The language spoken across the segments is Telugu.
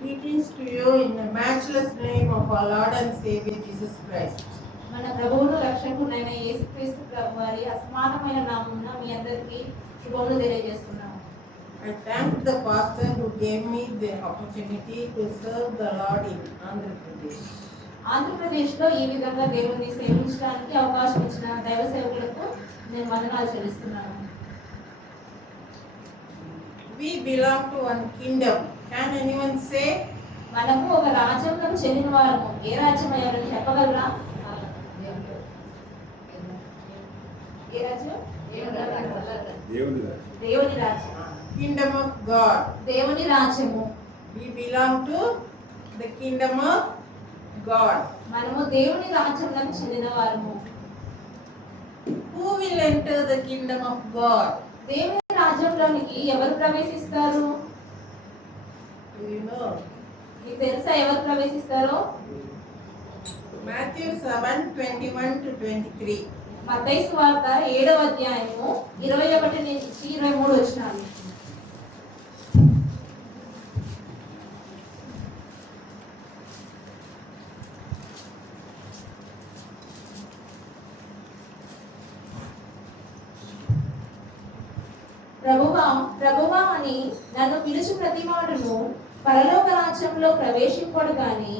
Greetings to you in the matchless name of our Lord and Savior Jesus Christ. మన ప్రభువును రక్షకుడైన యేసుక్రీస్తు ప్రభు వారి అసమానమైన నామమున మీ అందరికీ శుభములు తెలియజేస్తున్నాను. I thank the pastor who gave me the opportunity to serve the Lord in Andhra Pradesh. ఆంధ్రప్రదేశ్లో ఈ విధంగా దేవుని సేవించడానికి అవకాశం ఇచ్చిన దైవ సేవకులకు నేను వందనాలు చెల్లిస్తున్నాను. We belong to one kingdom. Can anyone say? మనము ఒక రాజ్యంలో చెందిన వారము. ఏ రాజ్యం అయ్యారో చెప్పగలరా? ఏ రాజ్యం? దేవుని రాజ్యం. Kingdom of God. దేవుని రాజ్యము. We belong to the kingdom of God. మనము దేవుని రాజ్యంలో చెందిన వారము. Who will enter the kingdom of God? దేవుని రాజ్యంలోనికి ఎవరు ప్రవేశిస్తారు? Do you know? మీకు తెలుసా ఎవరు ప్రవేశిస్తారో? Matthew 7:21-23. మత్తయి సువార్త 7వ అధ్యాయము 21 నుంచి 23 వచనాలు. ప్రభువా అని నన్ను పిలుచు ప్రతి వాడును పరలోక రాజ్యంలో ప్రవేశింపడు గాని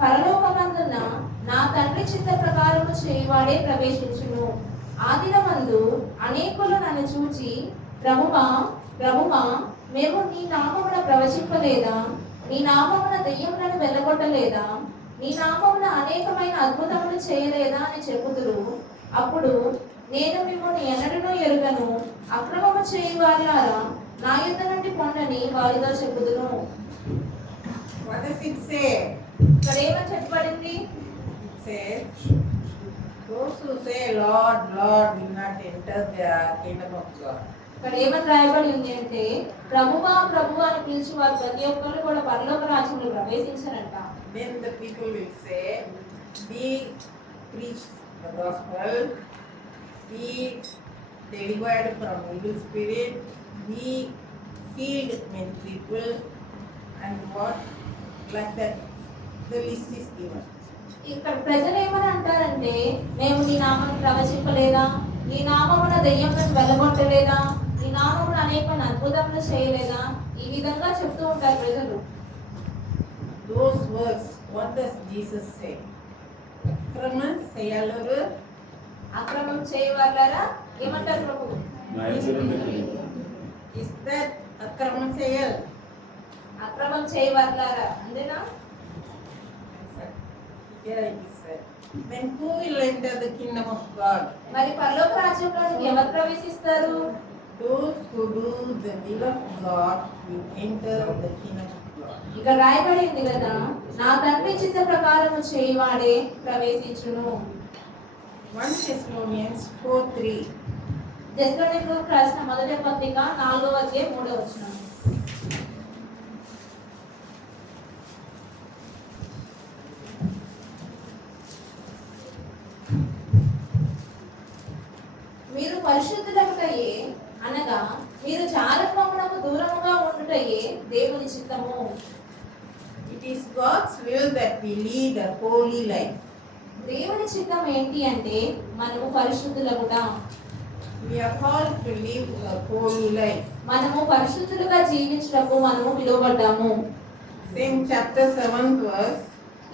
పరలోకమందున్న నా తండ్రి చిత్త ప్రకారము చేయవాడే ప్రవేశించును. ఆదిలమందు అనేకులు నన్ను చూచి ప్రభువా ప్రభువా మేము నీ నామమున ప్రవచింపలేదా, నీ నామమున దెయ్యములను వెళ్ళగొట్టలేదా, నీ నామమున అనేకమైన అద్భుతములు చేయలేదా అని చెప్పుదురు. అప్పుడు నేను మిమ్మల్ని ఎన్నడూ ఎరుగను, అక్రమము చేయవారులారా నా యుద్ధ నుండి పొండని వారితో చెప్పుదును. What does it say? ఇక్కడ ఏమని చెప్పబడింది? It says, those who say Lord, Lord will not enter the kingdom of God. ఇక్కడ ఏమని రాయబడి ఉంది అంటే ప్రభువా ప్రభువా అని పిలిచి వారు ప్రతి ఒక్కరు కూడా పరలోక రాజ్యంలో ప్రవేశించారంట. Then the people will say, we preach the gospel, we delivered from evil spirit, we healed many people, and what like that the list is given. ఇక్కడ ప్రజలు ఏమని అంటారంటే మేము నీ నామమును ప్రవచింపలేదా, నీ నామమున దెయ్యములను వెళ్ళగొట్టలేదా, నీ నామమున అనేకమైన అద్భుతములు చేయలేదా, ఈ విధంగా చెప్తూ ఉంటారు ప్రజలు. Those words, what does Jesus say? అక్రమం చేయలరు, అక్రమం చేయవారులారా ఏమంటారు ప్రభు? is that అక్రమం చేయల్? అక్రమం చేయవారులారా అంతేనా? Here it is said. Then who will enter the kingdom of God? మరి పరలోక రాజ్యంలోనికి ఎవరు ప్రవేశిస్తారు? Those who do the will of God will enter the kingdom of God. ఇక్కడ రాయబడింది కదా, నా తండ్రి చిత్త ప్రకారము చేయవాడే ప్రవేశించును. 1 Thessalonians 4:3. తెస్సలోనికీయులకు రాసిన మొదటి పత్రిక 4వ అధ్యాయం 3వ వచనం. మీరు పరిశుద్ధులగుటయే అనగా మీరు జారత్వమునకు దూరముగా ఉండుటయే దేవుని చిత్తము. It is God's will that we lead a holy life. దేవుని చిత్తం ఏంటి అంటే మనము పరిశుద్ధులగుట. We are called to live a holy life. మనము పరిశుద్ధులుగా జీవించుటకు మనము పిలువబడ్డాము. Same chapter 7th verse.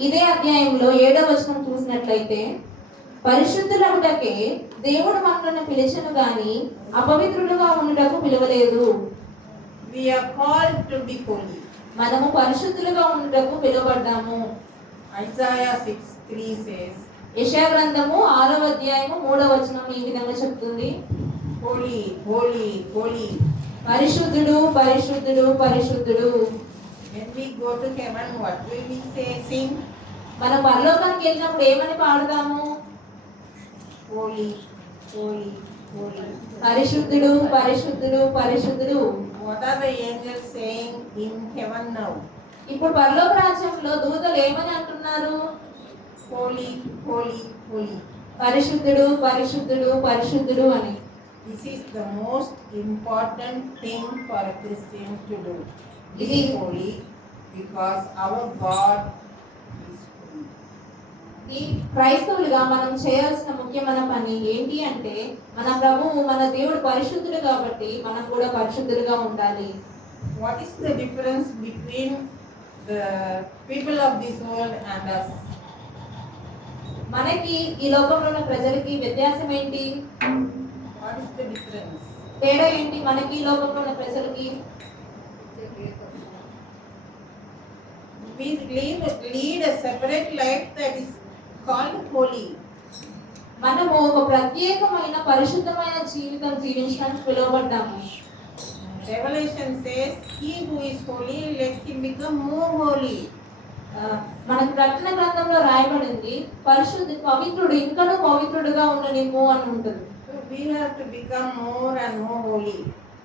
ఇదే అధ్యాయంలో 7వ వచనం చూసినట్లయితే పరిశుద్ధులగుటకే దేవుడు మనల్ని పిలిచెను గాని అపవిత్రులుగా ఉండుటకు పిలవలేదు. We are called to be holy. మనము పరిశుద్ధులుగా ఉండుటకు పిలువబడ్డాము. Isaiah 6:3 says, యెషయా గ్రంథము 6వ అధ్యాయము 3వ వచనం ఈ విధంగా చెప్తుంది. Holy, holy, holy. పరిశుద్ధుడు పరిశుద్ధుడు పరిశుద్ధుడు. When we go to heaven, what will we say? Sing. మనం పరలోకానికి వెళ్ళినప్పుడు ఏమని పాడతాము? Holy, holy, holy. పరిశుద్ధుడు పరిశుద్ధుడు పరిశుద్ధుడు. What are the angels saying in heaven now? ఇప్పుడు పరలోక రాజ్యంలో దూతలు ఏమని అంటున్నారు? Holy, holy, holy. పరిశుద్ధుడు పరిశుద్ధుడు పరిశుద్ధుడు అని. This is the most important thing for a Christian to do. Be holy because our God is holy. ఈ క్రైస్తవులుగా మనం చేయాల్సిన ముఖ్యమైన పని ఏంటి అంటే మన ప్రభువు మన దేవుడు పరిశుద్ధుడు కాబట్టి మనం కూడా పరిశుద్ధులుగా ఉండాలి. What is the difference between the people of this world and us? మనకి ఈ లోకంలో ఉన్న ప్రజలకి వ్యత్యాసం ఏంటి? What is the difference? తేడా ఏంటి మనకి ఈ లోకంలో ఉన్న ప్రజలకి? We lead a separate life that is called holy. మనము ఒక ప్రత్యేకమైన పరిశుద్ధమైన జీవితం జీవించడానికి పిలువబడ్డాము. Revelation says, "He who is holy, let him become more holy." మనకు ప్రకటన గ్రంథంలో రాయబడింది పవిత్రుడు ఇంకనూ పవిత్రుడుగా ఉండనిమ్ము అని ఉంటుంది. So we have to become more and more holy.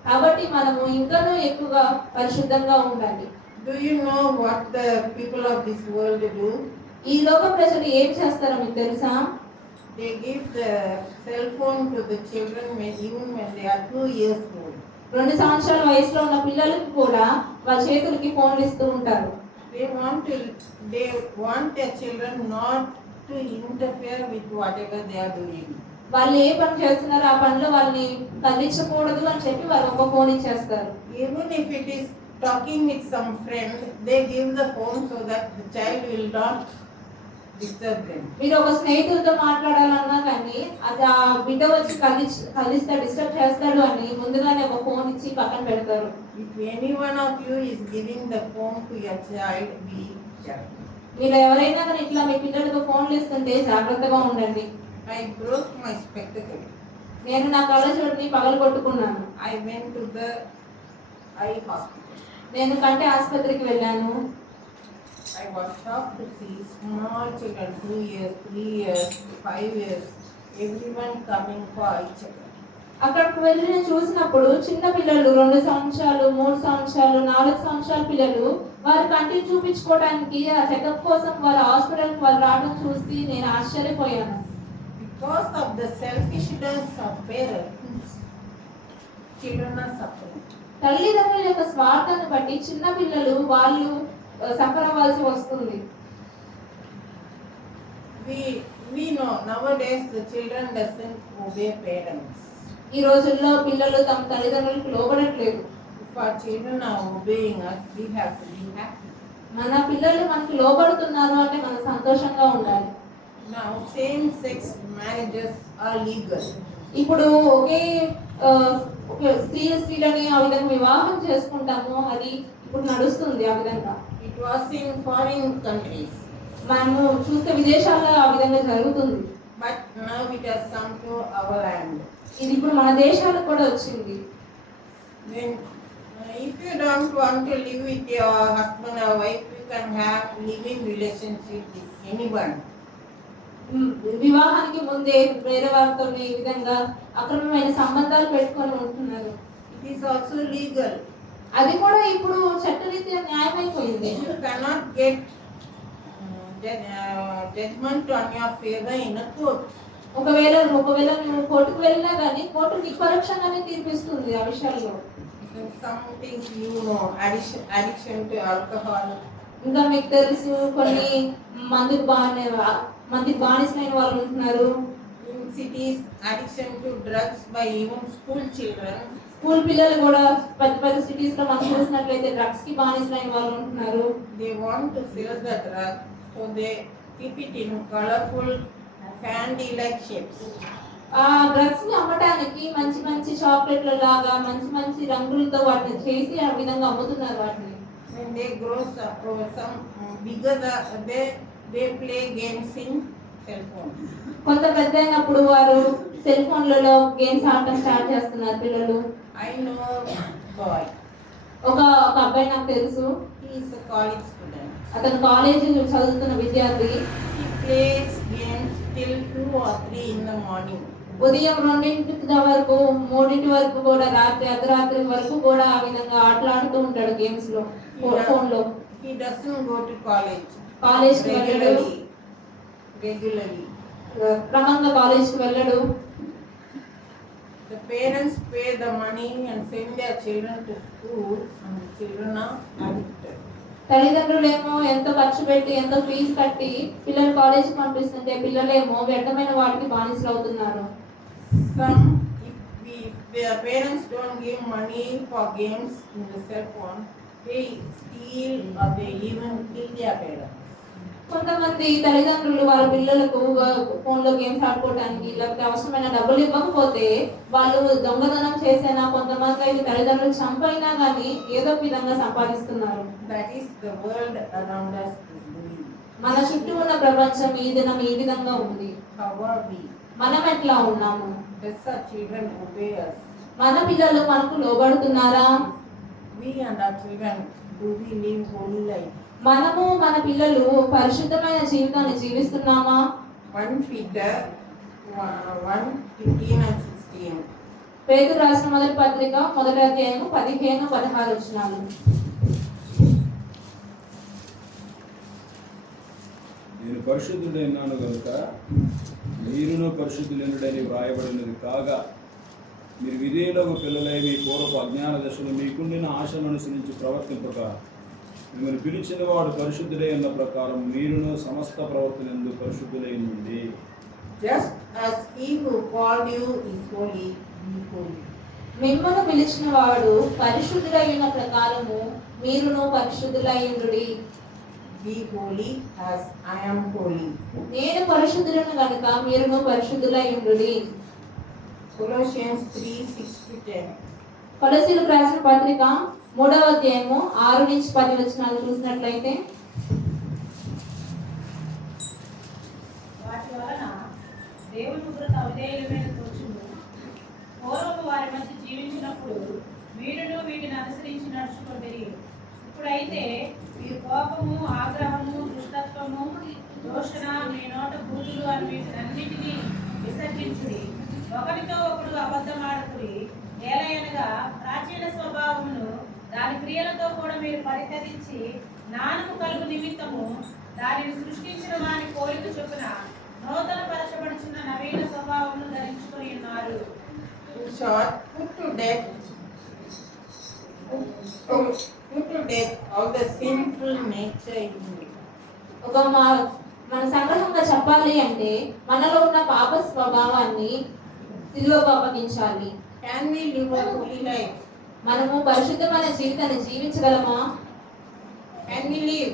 కాబట్టి మనము ఇంకనూ ఎక్కువగా పరిశుద్ధంగా ఉండాలి. Do you know what the people of this world do? ఈ లోక ప్రజలు ఏం చేస్తారో మీకు తెలుసా? They give the cell phone to the children even when they are 2 years old. 2 సంవత్సరాల వయసులో ఉన్న పిల్లలకి కూడా వాళ్ళ చేతులకి ఫోన్లు ఇస్తూ ఉంటారు. They want their children not to interfere with whatever they are doing. వాళ్ళు ఏ పని చేస్తున్నారో ఆ పనిలో వాళ్ళని కదిలించకూడదు అని చెప్పి వాళ్ళు ఒక ఫోన్ ఇచ్చేస్తారు. Even if it is talking with some friend, they give the phone so that the child will not disturb them. మీరు ఒక స్నేహితులతో మాట్లాడాలన్నా కానీ అది ఆ బిడ్డ వచ్చి కలిస్తే డిస్టర్బ్ చేస్తాడు అని ముందుగానే ఒక ఫోన్ ఇచ్చి పక్కన పెడతారు. If any one of you is giving the phone to your child, be careful. మీరు ఎవరైనా కానీ ఇట్లా మీ పిల్లలకు ఫోన్లు ఇస్తుంటే జాగ్రత్తగా ఉండండి. I broke my spectacle. నేను నా కళ్ళజోడుని పగలగొట్టుకున్నాను. I went to the eye hospital. నేను కంటి ఆసుపత్రికి వెళ్ళాను. I was shocked to see small children, 2 years, 3 years, 5 years, everyone coming for eye checkup. అక్కడికి వెళ్ళి నేను చూసినప్పుడు చిన్న పిల్లలు 2 సంవత్సరాలు 3 సంవత్సరాలు 4 సంవత్సరాల పిల్లలు వారి కంటిని చూపించుకోవడానికి ఆ చెకప్ కోసం వాళ్ళ హాస్పిటల్కి వాళ్ళు రావడం చూసి నేను ఆశ్చర్యపోయాను. Because of the selfishness of parents, children are suffering. తల్లిదండ్రుల యొక్క స్వార్థాన్ని బట్టి చిన్న పిల్లలు వాళ్ళు సఫర్ అవ్వాల్సి వస్తుంది. We know nowadays the children doesn't obey parents. ఈ రోజుల్లో పిల్లలు తమ తల్లిదండ్రులకు లోబడట్లేదు. If our children are obeying us, we have to be happy. మన పిల్లలు మనకి లోబడుతున్నారు అంటే మనం సంతోషంగా ఉండాలి. Now same-sex marriages are legal. ఇప్పుడు ఒకే స్త్రీలని ఆ విధంగా వివాహం చేసుకుంటాము, అది ఇప్పుడు నడుస్తుంది ఆ విధంగా. It was in foreign countries. మనము చూస్తే విదేశాల్లో ఆ విధంగా జరుగుతుంది. But now it has come to our land. ఇది ఇప్పుడు మన దేశాలకు కూడా వచ్చింది. Then, if you don't want to live with your husband or wife, you can have living relationship with anyone. వివాహానికి ముందే వేరే వారితో ఈ విధంగా అక్రమమైన సంబంధాలు పెట్టుకొని ఉంటున్నారు. It is also legal. అది కూడా ఇప్పుడు చట్టరీత్యా న్యాయమైపోయింది. You cannot get judgment on your favor in a court. ఒకవేళ నువ్వు కోర్టుకు వెళ్ళినా కానీ కోర్టు నీకు పరోక్షంగానే తీర్పిస్తుంది ఆ విషయాల్లో. Some things you know, addiction to alcohol. ఇంకా మీకు తెలుసు కొన్ని మందికి బానిసమైన వాళ్ళు ఉంటున్నారు. In cities, addiction to drugs by even school children. School పిల్లలు కూడా పెద్ద సిటీస్ లో మనం చూసినట్లయితే డ్రగ్స్ కి బానిసమైన వాళ్ళు ఉంటున్నారు. They want to sell the drug, so they keep it in colorful candy-like shapes. ఆ డ్రగ్స్ ని అమ్మటానికి మంచి మంచి చాక్లెట్ల లాగా మంచి రంగులతో వాటిని చేసి ఆ విధంగా అమ్ముతున్నారు వాటిని. When they grow up, some bigger they play games in cell phone. కొంత పెద్ద అయినప్పుడు వారు సెల్ ఫోన్లలో గేమ్స్ ఆడటం స్టార్ట్ చేస్తున్నారు పిల్లలు. I know boy. ఒక అబ్బాయి నాకు తెలుసు. He is a college student. అతను కాలేజీ చదువుతున్న విద్యార్థి. He plays games till 2 or 3 in the morning. ఉదయం 2 వరకు 3 వరకు కూడా అర్ధరాత్రి వరకు కూడా ఆ విధంగా ఆటలాడుతూ ఉంటాడు గేమ్స్ లో ఫోన్ లో. He doesn't go to college. College కి వెళ్ళడు. Regularly. క్రమంగా కాలేజ్ కి వెళ్ళడు. The parents pay the money and send their children to school, and the children are addicted. తల్లిదండ్రులేమో ఎంతో ఖర్చు పెట్టి ఎంతో ఫీజు కట్టి పిల్లలు కాలేజీకి పంపిస్తుంటే పిల్లలేమో వ్యర్థమైన వాటికి బానిసలు అవుతున్నారు. Some, if their parents don't give money for games in the cell phone, they steal or they even kill their parents. కొంతమంది తల్లిదండ్రులు వాళ్ళ పిల్లలకు ఫోన్ లో గేమ్స్ ఆడుకోవడానికి లేకపోతే అవసరమైన డబ్బులు ఇవ్వకపోతే వాళ్ళు దొంగతనం చేసినా కొంతమంది అయితే తల్లిదండ్రులు చంపైనా కానీ ఏదో ఒక విధంగా సంపాదిస్తున్నారు. That is the world around us is doing. మన చుట్టూ ఉన్న ప్రపంచం ఈ దినం ఈ విధంగా ఉంది. How are we? మనం ఎట్లా ఉన్నాము? Does our children obey us? మన పిల్లలు మనకు లోబడుతున్నారా? We and our children, do we live holy life? మనము మన పిల్లలు పరిశుద్ధమైన జీవితాన్ని జీవిస్తున్నామా? 1 Peter 1:15 and 16. పేతురు రాసిన మొదటి పత్రిక 1వ అధ్యాయము 15, 16 వచనాలు. నేను పరిశుద్ధుడైనాను కనుక మీరును పరిశుద్ధులైనడని వ్రాయబడినది కాగా మీరు విధేయులకు పిల్లలై మీ పూర్వపు అజ్ఞాన దశలో మీకుండిన ఆశలను అనుసరించి ప్రవర్తింపక మిమ్మల్ని పిలిచిన వాడు పరిశుద్ధుడై ఉన్న ప్రకారం మీరును సమస్త ప్రవర్తనందు పరిశుద్ధులై ఉండి. Just as he who called you is holy, be holy. మిమ్మల్ని పిలిచిన వాడు పరిశుద్ధుడై ఉన్న ప్రకారము మీరును పరిశుద్ధులై ఉండుడి. Be holy as I am holy. నేను పరిశుద్ధులను కనుక మీరును పరిశుద్ధులై ఉండుడి. Colossians 3:6-10. కొలస్సీయులకు రాసిన పత్రిక 3వ అధ్యాయము 6 నుంచి 10 వచనాలు చూసినట్లయితే, వాటి వలన దేవుని ఉగ్రత అవిధేయుల మీద కూర్చుంది. పూర్వపు వారి మధ్య జీవించినప్పుడు వీరును వీటిని అనుసరించి నడుచుకుంటుంది. ఇప్పుడైతే మీరు కోపము, ఆగ్రహము, దుష్టత్వము, దూషణ, మీ నోట బూతులు అని వీటినన్నిటినీ విసర్జించుడి. ఒకరితో ఒకడు అబద్ధమాడకుడి. ఏలయనగా ప్రాచీన స్వభావమును దాని క్రియలతో కూడా మీరు పరిహరించి జ్ఞానము కలుగు నిమిత్తము దానిని సృష్టించిన వారి పోలిక చొప్పున నూతన పరచబడుచున్న నవీన స్వభావమును ధరించుకొని ఉన్నారు. In short, put to death all the sinful nature in you. ఒక మన సంగ్రహంగా చెప్పాలి అంటే మనలో ఉన్న పాప స్వభావాన్ని సిలువకు అప్పగించాలి. Can we live a holy life? మనము పరిశుద్ధమైన జీవితాన్ని జీవించగలమా? Can we live?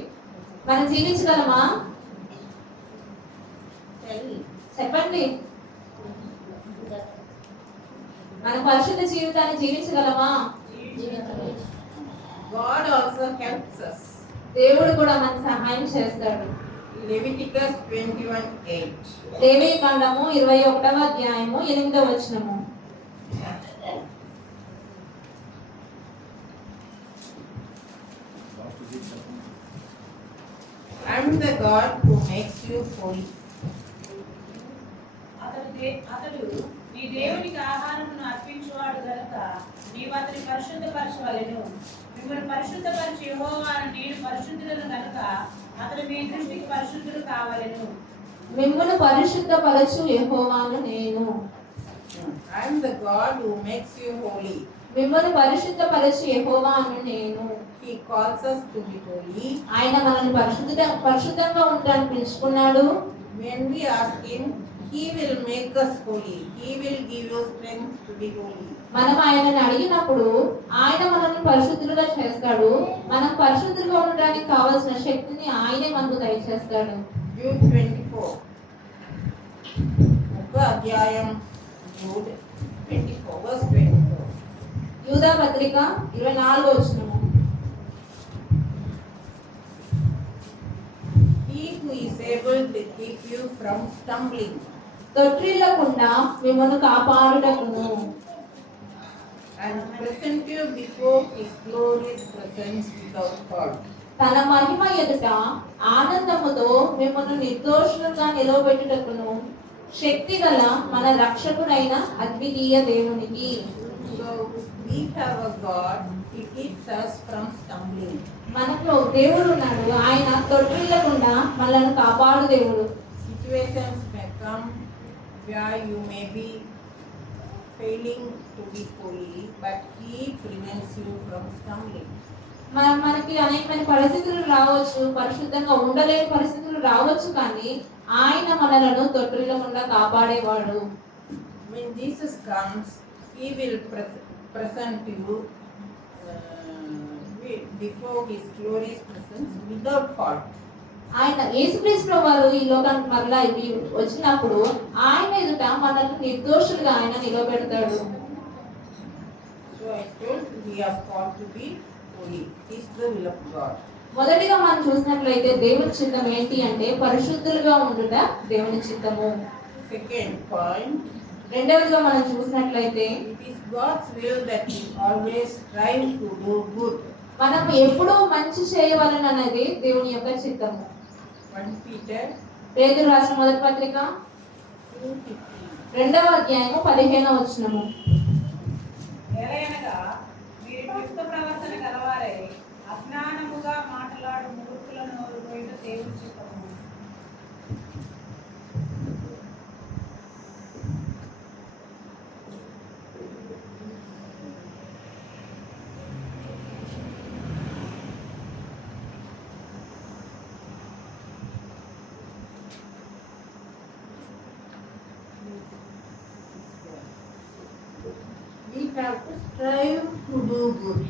మనం జీవించగలమా? Tell me. చెప్పండి. మన పరిశుద్ధ జీవితాన్ని జీవించగలమా? God also helps us. దేవుడు కూడా మనకు సహాయం చేస్తాడు. Leviticus 21:8. లేవీ కాండము 21వ అధ్యాయము 8వ వచనము. I am the God who makes you holy. అతడు నీ దేవునికి ఆహారమును అర్పించువాడు గనుక నీవు అతని పరిశుద్ధపరచవలెను. మిమ్మల్ని పరిశుద్ధపరచు యెహోవాను నేను పరిశుద్ధులను గనుక అతడు మీ దృష్టికి పరిశుద్ధుడు కావలెను. మిమ్మును పరిశుద్ధపరచు యెహోవాను నేను. I am the God who makes you holy. మిమ్మును పరిశుద్ధపరచు యెహోవాను నేను. He calls us to be holy. ఆయన మనల్ని పరిశుద్ధంగా ఉండడానికి పిలుచుకున్నాడు. When we ask him, he will make us holy. He will give you strength to be holy. మనం ఆయనని అడిగినప్పుడు ఆయన మనల్ని పరిశుద్ధులుగా చేస్తాడు. మనం పరిశుద్ధులుగా ఉండడానికి కావాల్సిన శక్తిని ఆయనే మనకు దయచేస్తాడు. Jude 24. ఒక అధ్యాయం Jude 24 verse 24. యూదా పత్రిక 24వ వచనము. He who is able to keep you from stumbling తొట్టిల్లకుండా మిమ్మల్ని కాపాడుటకును and present you before his glorious presence without fault. తన మహిమ ఎదుట ఆనందముతో మిమ్మల్ని నిర్దోషులుగా నిలవబెట్టుటకును శక్తి గల మన రక్షకుడైన అద్వితీయ దేవునికి. So we have a God, he keeps us from stumbling. మనకు దేవుడు ఉన్నాడు, ఆయన తొట్టిల్లకుండా మనల్ని కాపాడు దేవుడు. Situations may come where you may be failing to be holy, but he prevents you from stumbling. మనకి అనేకమైన పరిస్థితులు రావచ్చు, పరిశుద్ధంగా ఉండలేని పరిస్థితులు రావచ్చు, కానీ ఆయన మనలను తొట్టిల్లకుండా కాపాడేవాడు. When Jesus comes, he will present you before his glorious presence without fault. ఆయన యేసుక్రీస్తు వారు ఈ లోకానికి మరలా వచ్చినప్పుడు ఆయన ఎదుట మనల్ని నిర్దోషులుగా ఆయన నిలబెడతాడు. So I told we are called to be holy. This is the will of God. మొదటిగా మనం చూసినట్లయితే దేవుని చిత్తం ఏంటి అంటే పరిశుద్ధులుగా ఉండుట దేవుని చిత్తము. Second point, రెండవదిగా మనం చూసినట్లయితే it is God's will that we always strive to do good. మనం ఎప్పుడూ మంచి చేయవలననేది దేవుని యొక్క చిత్తము. 1 Peter పేతురు రాసిన మొదటి పత్రిక 2:15. 2వ అధ్యాయము 15వ వచనము. ఎలయనగా మీరు యుక్త ప్రవర్తన గలవారై అజ్ఞానముగా మాట్లాడు మూర్ఖులను పోయిన దేవుని చిత్తము. We have to strive to do good.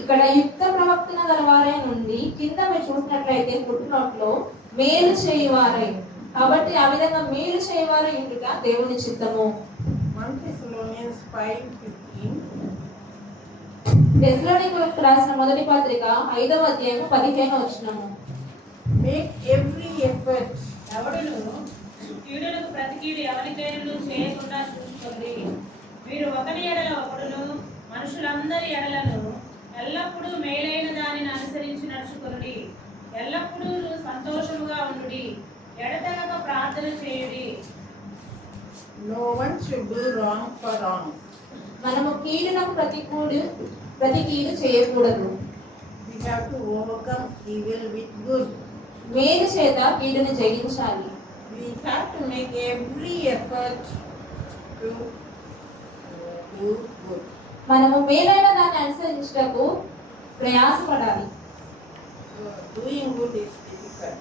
ఇక్కడ యుక్త ప్రవర్తన గలవారై నుండి కింద మీరు చూసినట్లయితే పుట్టినట్లో మేలు చేయవారై, కాబట్టి ఆ విధంగా మేలు చేయవారై ఉండుట దేవుని చిత్తము. 1 Thessalonians 5:15. తెస్సలోనికీయులకు రాసిన మొదటి పత్రిక 5వ అధ్యాయము 15వ వచనము. Make every effort. ఎవడును కీడులకు ప్రతి కీడు ఎవరికైనా చేయకుండా చూసుకోండి. మీరు ఒకరి ఎడల ఒకడును మనుషులందరి ఎడలను ఎల్లప్పుడూ మేలైన దానిని అనుసరించి నడుచుకొనుడి. ఎల్లప్పుడూ సంతోషముగా ఉండుడి. ఎడతెగక ప్రార్థన చేయుడి. No one should do wrong for wrong. మనము కీడునకు ప్రతి కీడు చేయకూడదు. We have to overcome evil with good. మేలు చేత కీడును జయించాలి. We have to make every effort to do good. మనము మేలైన దాన్ని అనుసరించుటకు ప్రయాసపడాలి. So doing good is difficult.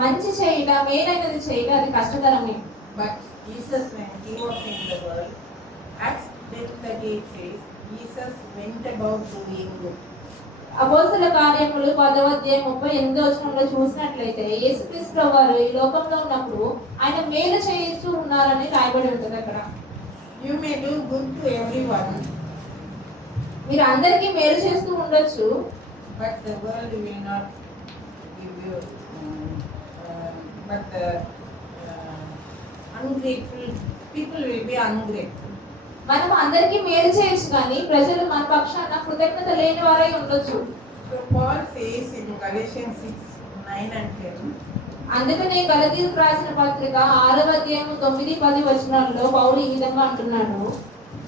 మంచి చేయుట, మేలైనది చేయుట అది కష్టతరమే. But Jesus, when he was in the world, Acts 10:38 says, Jesus went about doing good. అపోస్తల కార్యములు 10వ అధ్యాయం 38వ వచనంలో చూసినట్లయితే యేసుక్రీస్తు వారు ఈ లోకంలో ఉన్నప్పుడు ఆయన మేలు చేస్తూ ఉన్నారని రాయబడి ఉంటుంది అక్కడ. You may do good to everyone, మీరు అందరికీ మేలు చేస్తూ ఉండొచ్చు, but the world will not give you. But the ungrateful people will be ungrateful. మనం అందరికీ మేలు చేయొచ్చు, కానీ ప్రజలు మన పక్షాన కృతజ్ఞత లేని వారై ఉండొచ్చు. So Paul says in Galatians 6:9 and 10, అందుకనే గలతీయులకు రాసిన పత్రిక 6వ అధ్యాయం 9, 10 వచనాల్లో పౌలు ఈ విధంగా అంటున్నాడు,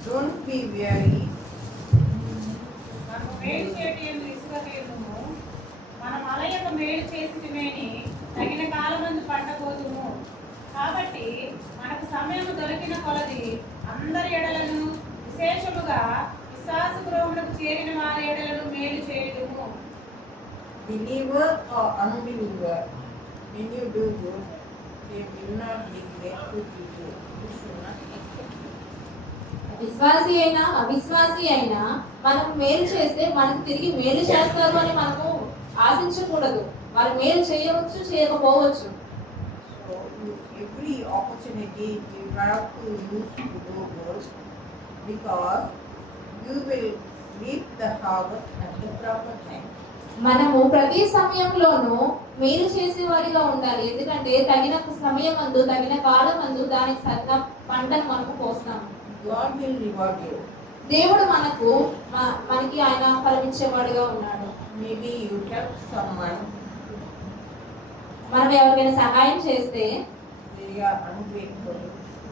don't be weary. మనము మేలు చేయటి యందు విసుగకయుండుము. మనం అలయక మేలు చేసితిమేని తగిన కాలమందు పట్టబోదుము. కాబట్టి మనకు సమయం దొరికిన కొలది అందరి ఎడలను విశేషముగా విశ్వాస గృహములకు చేరిన వారి ఎడలను మేలు చేయుదుము. Believer or unbeliever, when you do good, they will not be grateful to you. You should not expect it. విశ్వాసి అయినా అవిశ్వాసి అయినా మనం మేలు చేస్తే మనకు తిరిగి మేలు చేస్తారు అని మనము ఆశించకూడదు. వారు మేలు చేయవచ్చు, చేయకపోవచ్చు. So every opportunity you have to use to do good, because you will reap the harvest at the proper time. మనము ప్రతి సమయంలోనూ మేలు చేసేవారిగా ఉండాలి. ఎందుకంటే తగిన సమయం అందు తగిన కాలం అందు దానికి తగిన పంటను మనము కోస్తాం. God will reward you. దేవుడు మనకి ఆయన ఫలమిచ్చేవాడుగా ఉన్నాడు. Maybe you help someone, మనం ఎవరికైనా సహాయం చేస్తే they are ungrateful.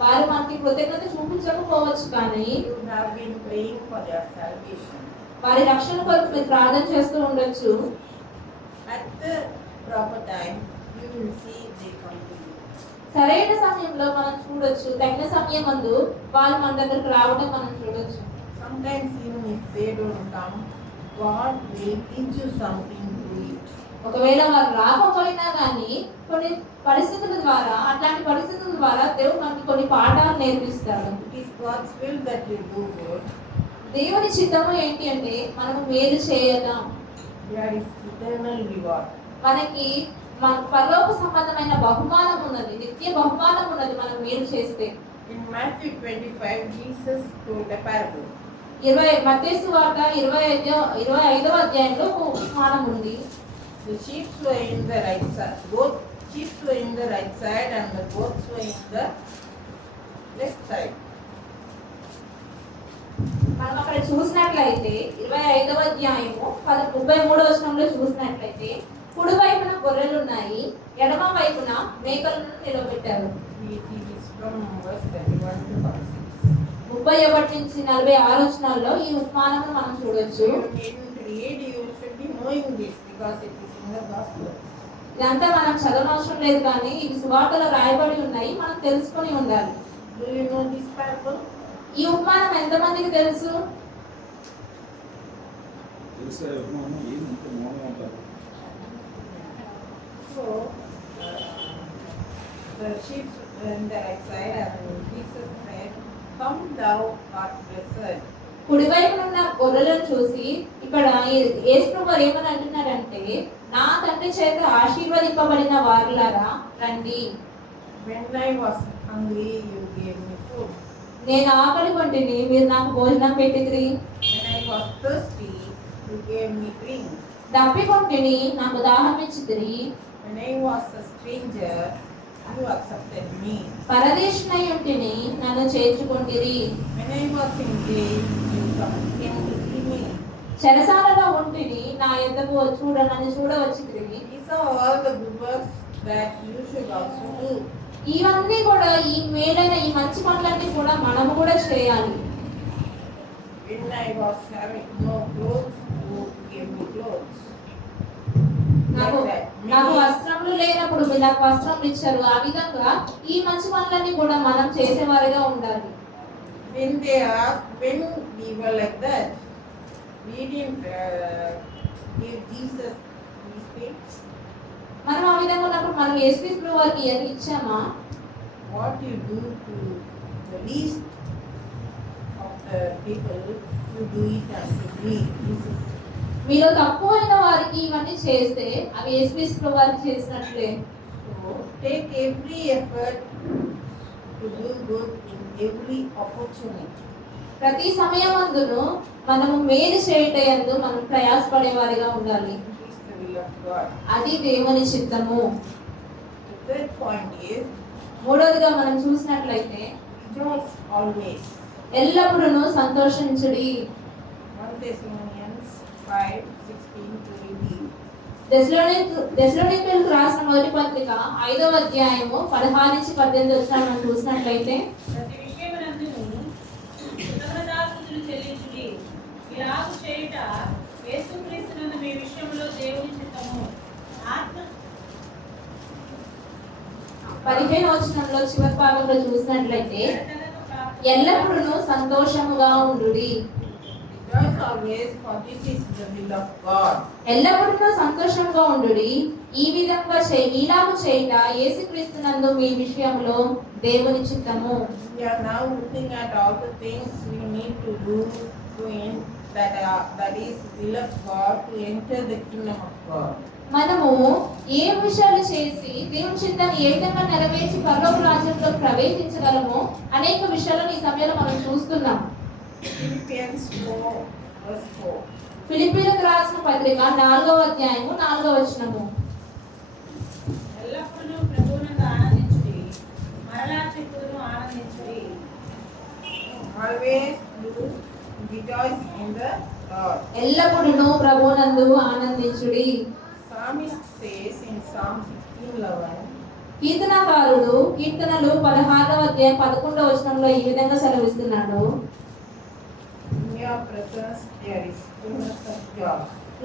వారు మనకి కృతజ్ఞత చూపించకపోవచ్చు, కానీ You have been praying for their salvation. వారి రక్షణ కొరకు మీరు ప్రార్థన చేస్తూ ఉండొచ్చు. At the proper time, you will see they come to you. సరైన సమయంలో మనం చూడొచ్చు, తగిన సమయం అందు వాళ్ళు మన దగ్గరకు రావడం మనం చూడొచ్చు. Sometimes even if they don't come, God will teach you something to it. ఒకవేళ వారు రాకపోయినా కానీ కొన్ని పరిస్థితుల ద్వారా, అట్లాంటి పరిస్థితుల ద్వారా దేవుడు మనకి కొన్ని పాఠాలు నేర్పిస్తాడు. It is God's will that you do good. దేవుని చిత్తము ఏంటి అంటే మనము మేలు చేయదాం. There is eternal reward. మనకి మన పరలోక సంబంధమైన బహుమానం ఉన్నది, నిత్య బహుమానం ఉన్నది మనం మేలు చేస్తే. In Matthew 25, Jesus told a parable. మత్తయి సువార్త 25వ అధ్యాయంలో ఒక ఉపమానం ఉంది. The sheep were in the right side. Both sheep were in the right side and the goats were in the left side. మనం అక్కడ చూసినట్లయితే 25వ అధ్యాయము 33వ వచనంలో చూసినట్లయితే కుడి వైపున గొర్రెలు ఉన్నాయి, ఎడమ వైపున మేకలను నిలబెట్టారు. It is from verse 31 to 46. 31 నుంచి 46 వచనాల్లో ఈ ఉపమానం మనం చూడొచ్చు. You needn't read, you should be knowing this because it is in the gospel. ఇదంతా మనం చదవనవసరం లేదు, కానీ ఇవి సువార్తలో రాయబడి ఉన్నాయి, మనం తెలుసుకొని ఉండాలి. Do you know this parable? ఈ ఉపమానం ఎంతమందికి తెలుసు? తెలుసా ఉపమానం ఏమి ఇంత మౌనం అంటారు? So, the sheep were in the right side and Jesus said, "Come thou art blessed." కుడివైపున ఉన్న గొర్రెలను చూసి ఇక్కడ యేసు గారు ఏమని అంటున్నారంటే, నా తండ్రి చేత ఆశీర్వదింపబడిన వారులారా రండి. When I was hungry, you gave me food. నేను ఆకలి కొంటిని, మీరు నాకు భోజనం పెట్టిదిరి. When I was thirsty, you gave me drink. దప్పికొంటిని, నాకు దాహం ఇచ్చిదిరి. When I was a stranger, you accepted me. పరదేశినై ఉంటిని, నన్ను చేర్చుకొంటిరి. When I was in jail, you came to see me. చెరసాలలో ఉంటిని, నా యొద్దకు నన్ను చూడవచ్చితిరి. These are all the good works that you should also do. ఇవన్నీ కూడా ఈ మేలైన ఈ మంచి పనులన్నీ కూడా మనము కూడా చేయాలి. When I was having no clothes, you gave me clothes. నాకు Like that. నాకు వస్త్రములు లేనప్పుడు మీరు నాకు వస్త్రములు ఇచ్చారు. ఆ విధంగా ఈ మంచి పనులన్నీ కూడా మనం చేసేవారిగా ఉండాలి. When we were like that, we didn't give Jesus these things. మనం ఆ విధంగా ఉన్నప్పుడు మనం యేసుక్రీస్తు వారికి ఏది ఇచ్చామా? What you do to the least of the people, you do it unto me, Jesus. మీలో తక్కువైన వారికి ఇవన్నీ చేస్తే అవి యేసుక్రీస్తు వారికి చేసినట్లే. So take every effort to do good in every opportunity. ప్రతి సమయమందును మనము మేలు చేయుటయందు మనం ప్రయాసపడే వారిగా ఉండాలి. It is the will of God. అది దేవుని చిత్తము. The third point is మూడవదిగా మనం చూసినట్లయితే rejoice always. ఎల్లప్పుడూ సంతోషించుడి. 1 Thessalonians 5:16-18. దెసలోనికీయులకు రాసిన మొదటి పత్రిక 5వ అధ్యాయము 16 నుంచి 18 వచనాలు మనం చూసినట్లయితే, ప్రతి విషయమునందును కృతజ్ఞతాస్తుతులు చెల్లించుడి. ఇలాగు చేయుట యేసుక్రీస్తునందు మీ విషయంలో దేవుని చిత్తము. ఆత్మ 15వ వచనంలో చివరి భాగంలో చూసినట్లయితే నడతలకు ప్రాప్తి ఎల్లప్పుడూ సంతోషముగా ఉండుడి. Rejoice always, for this is the will of God. ఎల్లప్పుడూ సంతోషంగా ఉండుడి. ఈ విధంగా ఇలాగు చేయుట యేసుక్రీస్తునందు మీ విషయంలో దేవుని చిత్తము. We are now looking at all the things we need to do to that is will of God to enter the kingdom of God. మనము ఏ విషయాలు చేసి దేవుని చిత్తాన్ని ఏ విధంగా నెరవేర్చి పరలోక రాజ్యంలో ప్రవేశించగలమో అనేక విషయాలను ఈ సమయంలో మనం చూస్తున్నాం. Philippians 4:4. ఫిలిప్పీలకు రాసిన పత్రిక 4వ అధ్యాయము 4వ వచనము. ఎల్లప్పుడూ ప్రభువునందు ఆనందించుడి, మరలా చెప్పుదును ఆనందించుడి. Always you rejoice in the Lord. ఎల్లప్పుడూ ప్రభువునందు ఆనందించుడి. Psalmist says in Psalm 16:11, కీర్తనకారుడు కీర్తనలు 16వ అధ్యాయం 11వ వచనంలో ఈ విధంగా సెలవిస్తున్నాడు. in your presence there is fullness of joy.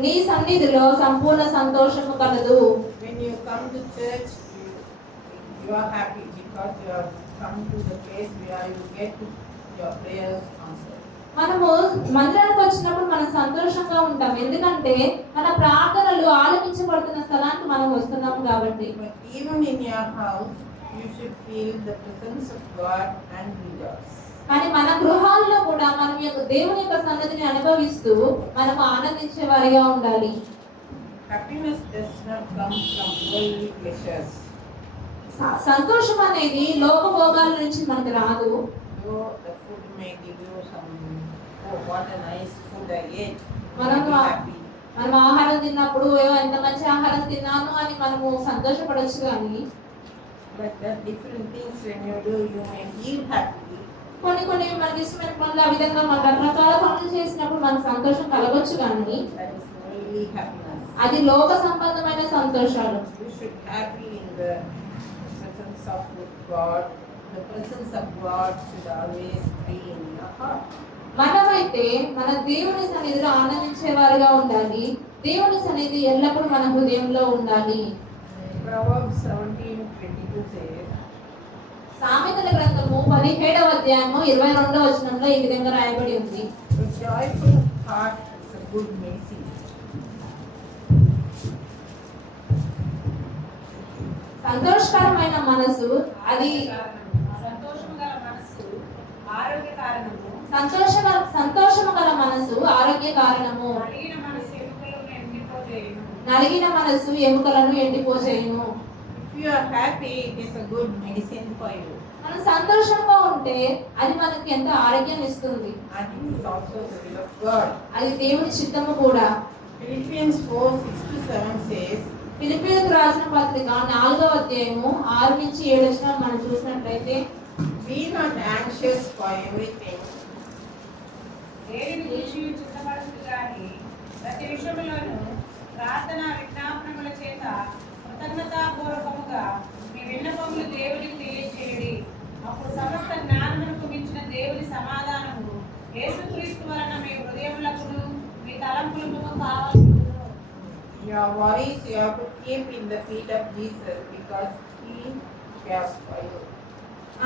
నీ సన్నిధిలో సంపూర్ణ సంతోషము కలదు. When you come to church, you are happy because you have come to the place where you get your prayers answered. మనము మందిరానికి వచ్చినప్పుడు మనం సంతోషంగా ఉంటాం, ఎందుకంటే మన ప్రార్థనలు ఆలకించబడుతున్న స్థలానికి మనం వస్తున్నాం కాబట్టి. But even in your house, you should feel the presence of God and rejoice. కానీ మన గృహాల్లో కూడా మనం యొక్క దేవుని యొక్క సన్నిధిని అనుభవిస్తూ మనం ఆనందించే వారిగా ఉండాలి. Happiness does not come from worldly pleasures. సంతోషం అనేది లోకభోగాల నుంచి మనకు రాదు. Though the food may give you some, oh what a nice food I ate, మనం be happy. మనం ఆహారం తిన్నప్పుడు ఎంత మంచి ఆహారం తిన్నాను అని మనము సంతోషపడొచ్చు, కానీ But there are different things when you do, you may feel happy. కొన్ని మనకి ఇష్టమైన పనులు ఆ విధంగా మన రకరకాల పనులు చేసినప్పుడు మనకు సంతోషం కలగొచ్చు, కానీ That is only happiness. అది లోక సంబంధమైన సంతోషాలు. You should happy in the presence of God. The presence of God should always be in your heart. మనమైతే మన దేవుని సన్నిధిలో ఆనందించేవారుగా ఉండాలి. దేవుని సన్నిధి ఎల్లప్పుడూ మన హృదయంలో ఉండాలి. Proverbs 17:22 says, సామెతల గ్రంథము 17వ అధ్యాయము 22వ వచనంలో ఈ విధంగా రాయబడి ఉంది. a joyful heart is a good medicine. సంతోషకరమైన మనసు అది సంతోషము గల మనస్సు ఆరోగ్య కారణము, సంతోషము గల మనసు ఆరోగ్య కారణము. కలిగిన మనస్సు ఎముకలను ఎండిపోజేయును. నలిగిన మనసు ఎముకలను ఎండిపోచేయును. If you are happy, it is a good medicine for you. మనం సంతోషంగా ఉంటే అది మనకి ఎంత ఆరోగ్యాన్ని ఇస్తుంది. And it is also the will of God. అది దేవుని చిత్తము కూడా. Philippians 4:6-7 says, ఫిలిప్పీలకు రాసిన పత్రిక 4వ అధ్యాయము 6 నుంచి 7 వచనాలు మనం చూసినట్లయితే, be not anxious for everything, దేనిని గూర్చి చింతపడదు గాని ప్రతి విషయములోనూ ప్రార్థన విజ్ఞాపనముల చేత కృతజ్ఞతాపూర్వకముగా మీ విన్నపములు దేవునికి తెలియజేయుడి. అప్పుడు సమస్త జ్ఞానమునకు మించిన దేవుని సమాధానము యేసుక్రీస్తు వలన మీ హృదయములకును మీ తలంపులకు కావాల్సి. your worries you have to keep in the feet of Jesus because He cares for you.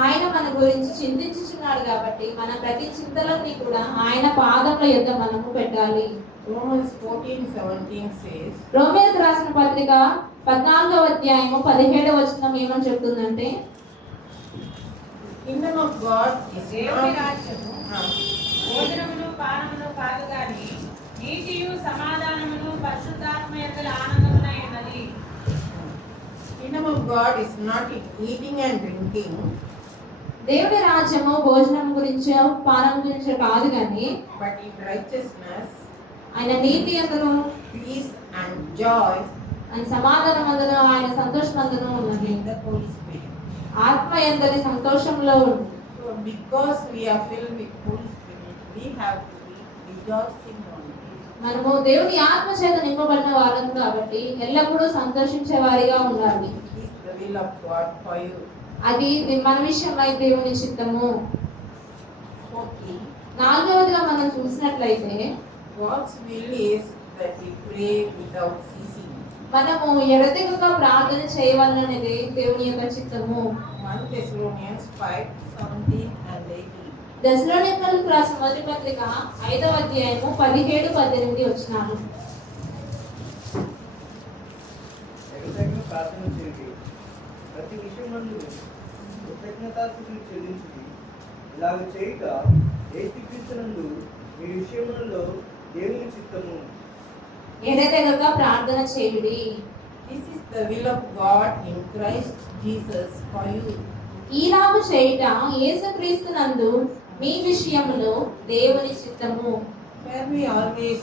ఆయన మన గురించి చింతించుచున్నాడు కాబట్టి మన ప్రతి చింతలన్నీ కూడా ఆయన పాదముల యొద్ద మనము పెట్టాలి. Romans 14:17 says, రోమీయులకు రాసిన పత్రిక 14వ అధ్యాయము 17వ వచనం ఏమని చెప్తుందంటే, kingdom of God is దేవుని not రాజ్యము భోజనమును పానమును కాదు గాని నీతియు సమాధానమును పరిశుద్ధాత్మ యందలి ఆనందమునై ఉన్నది. kingdom of God is not in eating and drinking, దేవుని రాజ్యము భోజనం గురించి పానం గురించి కాదు, కానీ but in righteousness, ఆయన నీతి అందును peace and joy ఆయన సమాధానం అందును ఆయన సంతోషం అందును ఉన్నది. in the Holy Spirit. ఆత్మ ఎందరి సంతోషంలో ఉంది. So because we are filled with Holy Spirit, we have to be rejoicing on it. మనము దేవుని ఆత్మ చేత నింపబడిన వారం కాబట్టి ఎల్లప్పుడూ సంతోషించే వారిగా ఉండాలి. It is the will of God for you. అది మన విషయమై దేవుని చిత్తము. Fourthly, 4వదిగా మనం చూసినట్లయితే God's will is that we pray without ceasing. మనము ఎడతెగక ప్రార్థన చేయవలననేది దేవుని యొక్క చిత్తము. 1 Thessalonians 5:17 and 18. దశలోనికలకు రాసిన మొదటి పత్రిక 5వ అధ్యాయము 17-18 వచనాలు. ఎడతెగక ప్రార్థన చేయుడి, ప్రతి విషయమందు కృతజ్ఞతాస్తుతులు చెల్లించుడి. ఇలాగ చేయుట యేసుక్రీస్తునందు మీ విషయములలో దేవుని చిత్తము. ఎడతెగక ప్రార్థన చేయుడి. This is the will of God in Christ Jesus for you. ఈలాగు చేయుట యేసుక్రీస్తునందు మీ విషయములో దేవుని చిత్తము. Where we always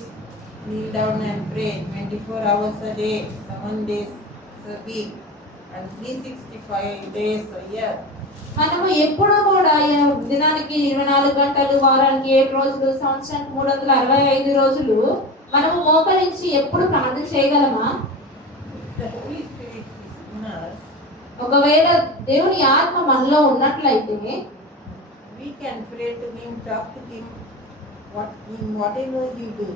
kneel down and pray 24 hours a day, 7 days a week, and 365 days a year. మనము ఎప్పుడూ కూడా దినానికి 24 గంటలు, వారానికి 7 రోజులు, సంవత్సరానికి 365 రోజులు మనము మోకరించి ఎప్పుడు ప్రార్థన చేయగలమా? The Holy Spirit is in us. ఒకవేళ దేవుని ఆత్మ మనలో ఉన్నట్లయితే We can pray to Him, talk to Him, whatever you do.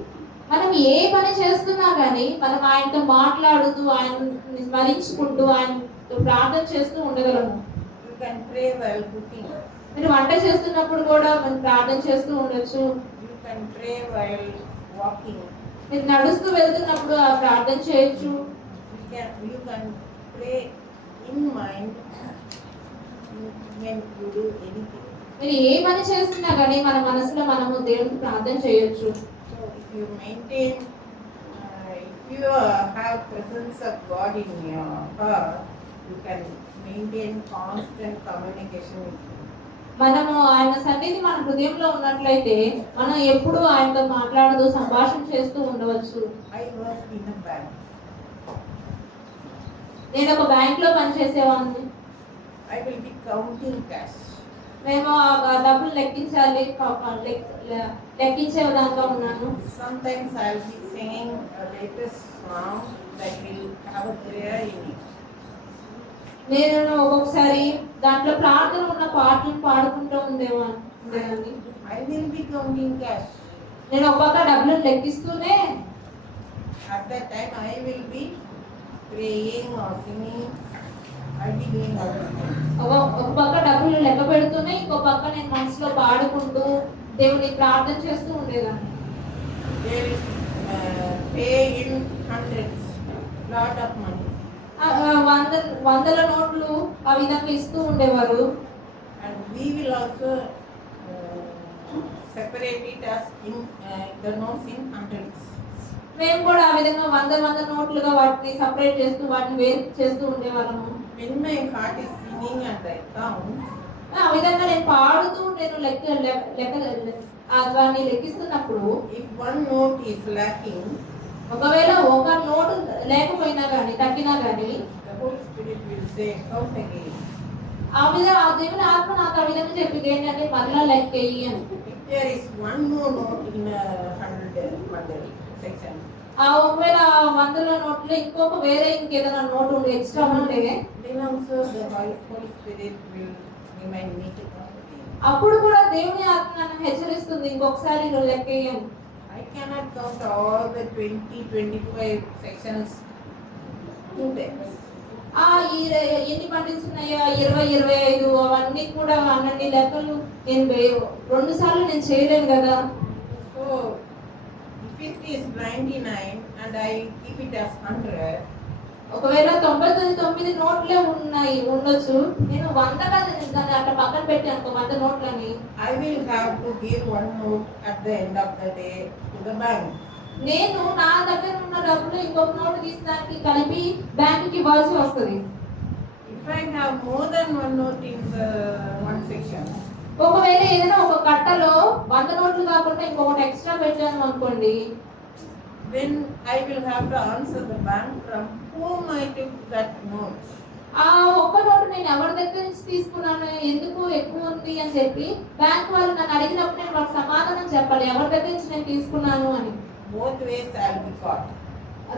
మనం ఏ పని చేస్తున్నా కానీ మనం ఆయనతో మాట్లాడుతూ, ఆయన స్మరించుకుంటూ, ఆయనతో ప్రార్థన చేస్తూ ఉండగలము. You can pray while cooking. మీరు వంట చేస్తున్నప్పుడు కూడా మనం ప్రార్థన చేస్తూ ఉండొచ్చు. You can pray while walking. మీరు నడుస్తూ వెళ్తున్నప్పుడు ఆ ప్రార్థన చేయొచ్చు. You can pray in mind when you do anything. మీరు ఏ పని చేస్తున్నా కానీ మన మనసులో మనము దేవునికి ప్రార్థన చేయొచ్చు. So if you maintain, if you have presence of God in your heart, you can maintain constant communication with Him. మనము ఆయన సన్నిధి మన హృదయంలో ఉన్నట్లయితే మనం ఎప్పుడూ ఆయనతో మాట్లాడుతూ సంభాషణ చేస్తూ ఉండవచ్చు. I work in a bank. నేను ఒక బ్యాంక్ లో పనిచేసేవాడిని. I will be counting cash. మేము ఆ డబ్బులు లెక్కించాలి, లెక్కించే దాంట్లో ఉన్నాను. Sometimes I will be singing a latest song that will have a prayer in it. నేను ఒక్కొక్కసారి దాంట్లో ప్రార్థన ఉన్న పాటలు పాడుకుంటూ ఉండేదాన్ని. I will be counting cash. నేను ఒక పక్క డబ్బులు లెక్కిస్తూనే At that time I will be praying or singing. I will be doing other things. ఒక పక్క డబ్బులు లెక్క పెడుతూనే ఇంకో పక్క నేను మనసులో పాడుకుంటూ దేవుని ప్రార్థన చేస్తూ ఉండేదాన్ని. They will pay in hundreds, lot of money. వందల నోట్లు ఆ విధంగా ఇస్తూ ఉండేవారు. And we will also separate it as in the notes in hundreds. మేము కూడా ఆ విధంగా వంద నోట్లుగా వాటిని సపరేట్ చేస్తూ వాటిని వేరు చేస్తూ ఉండేవాళ్ళము. When my heart is singing and I count, ఆ విధంగా నేను పాడుతూ నేను దాన్ని లెక్కిస్తున్నప్పుడు if one note is lacking, ఒకవేళ ఒక నోటు లేకపోయినా కానీ తగ్గినా కానీ the Holy Spirit will say, count again. ఆ విధంగా ఆ దేవుని ఆత్మ నాకు ఆ విధంగా చెప్పింది ఏంటంటే మరలా లెక్కేయి అని. If there is one more note in a 100 section, ఆ ఒకవేళ 100 నోట్లో ఇంకొక వేరే ఇంకేదైనా నోటు ఎక్స్ట్రా ఉంటే then also the Holy Spirit will remind me to count again. అప్పుడు కూడా దేవుని ఆత్మ నన్ను హెచ్చరిస్తుంది ఇంకొకసారి నువ్వు లెక్కేయని. I cannot count all the 20-25 sections today. ఎన్ని బండిల్స్ ఉన్నాయో 20-25 అవన్నీ కూడా అన్ని లెక్కలు నేను 2 సార్లు నేను చేయలేను కదా. So if it is 99 and I keep it as 100, ఒకవేళ 99 నోట్లే ఉండొచ్చు, నేను 100గా దాన్ని అట్లా పక్కన పెట్టాను 100 నోట్లని. I will have to give one note at the end of the day to the bank. నేను నా దగ్గర ఉన్న డబ్బులు ఇంకొక నోటు తీసడానికి కలిపి బ్యాంకుకి ఇవ్వాల్సి వస్తుంది. If I have more than one note in the one section, ఒకవేళ ఏదైనా ఒక కట్టలో 100 నోట్లు కాకుండా ఇంకొకటి ఎక్స్ట్రా పెట్టాను అనుకోండి, then I will have to answer the bank from whom I took that note. ఆ ఒక్క నోటు నేను ఎవరి దగ్గర నుంచి తీసుకున్నాను, ఎందుకు ఎక్కువ ఉంది అని చెప్పి బ్యాంక్ వాళ్ళు నన్ను అడిగినప్పుడు నేను వాళ్ళకి సమాధానం చెప్పాలి ఎవరి దగ్గర నుంచి నేను తీసుకున్నాను అని. Both ways I will be caught.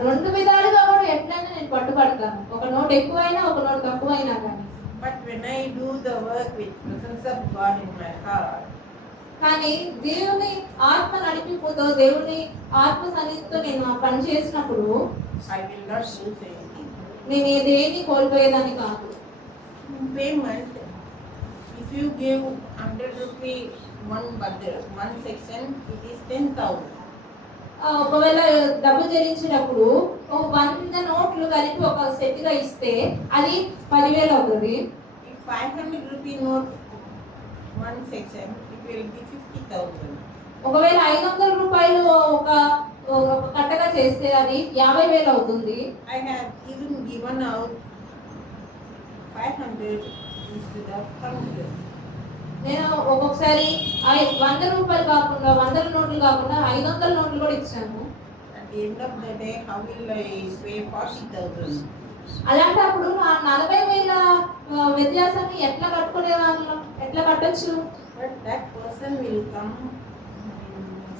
2 విధాలుగా కూడా ఎట్లయినా నేను పట్టుబడతాను, ఒక నోట్ ఎక్కువైనా ఒక నోట్ తక్కువైనా కానీ. But when I do the work with presence of God in my heart, కానీ దేవుని ఆత్మ నడిపిపోతో దేవుని ఆత్మ సన్నిధితో నేను ఆ పని చేసినప్పుడు I will not lose anything. నేను ఏదేని కోల్పోయేదాన్ని కాదు. Payment, if you give 100 rupee one bundle, one section, it is 10,000. ఒకవేళ డబ్బులు చెల్లించేటప్పుడు ఒక 100 నోట్లు కలిపి ఒక సెట్గా ఇస్తే అది 10,000 అవుతుంది. If 500 rupee note one section, it will be 50,000. ఒకవేళ 500 రూపాయలు ఒక కట్టగా చేస్తే అది 50,000 అవుతుంది. I have even given out 500 instead of 100. నేను ఒక్కొక్కసారి 100 రూపాయలు కాకుండా 100 నోట్లు కాకుండా 500 నోట్లు కూడా ఇచ్చాను. And the end of the day, how will I pay 40,000? అలాంటప్పుడు ఆ 40,000 వ్యత్యాసాన్ని ఎట్లా కట్టుకునే వాళ్ళం, ఎట్లా కట్టొచ్చు? But that person will come